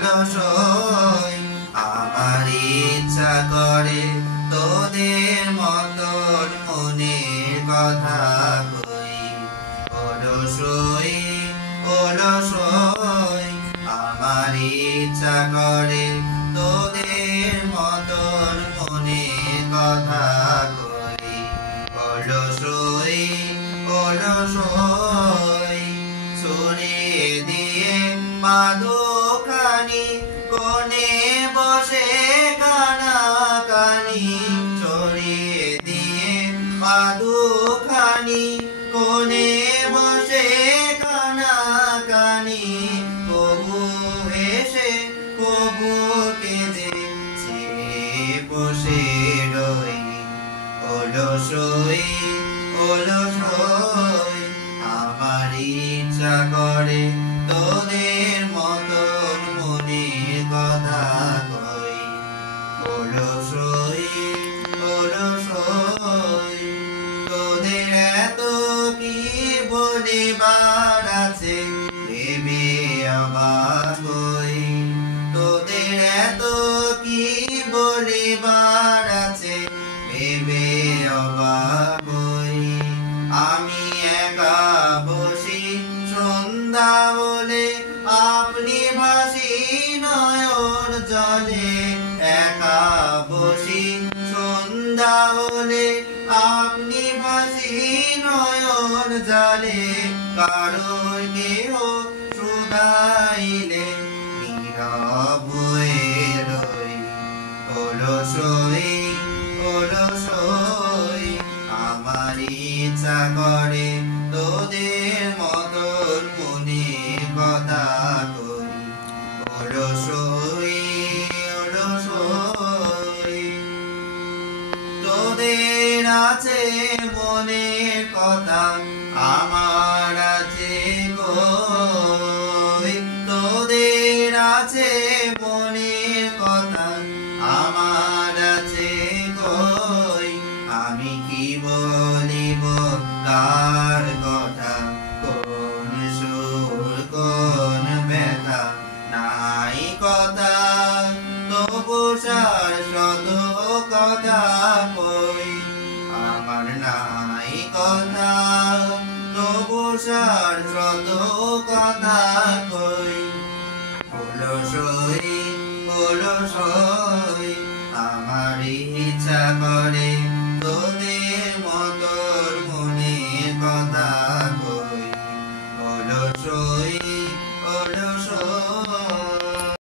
অলসই আমার ইচ্ছা করে তোদের মতন মনের কথা কই অলসই অলসই আমার ইচ্ছা করে তোদের মতন মনের কথা কই অলসই অলসই ছড়িয়ে দিয়ে মাদুখানি কোণে বসে কানাকানি ছড়িয়ে দিয়ে মাদুখানি কোণে বসে কানাকানি কবু হেসে কবু কেঁদে বসে রই অলসই অলসই আমার ইচ্ছা করে তোদের মতন মনের কথা কই অলসই অলসই তোদের এত কি বলিবার আছে ভেবে অবাক হই তোদের এত কি বলিবার আছে ভেবে অবাক হই আমি একা বসি সন্ধ্যা হলে আপনি ভাসি নয়ন জলে একা বসি সন্ধ্যা হলে আপনি ভাসি নয়ন জলে কারোর কেহ শুধাইলে নীরব হয়ে রই অলসই অলসই আমার ইচ্ছা করে তোদের মতন মনের কথা কই অলসই অলসই তোদের আছে মনের কথা আমার আছে কই তোদের আছে মনের কথা আমার আছে কই আমি কি বলিব কার কথা কোন সুর কোন ব্যথা নাই কথা তবু সার শত কথা কই আমার নাই কথা তবু সার শত কথা কই অলসই অলসই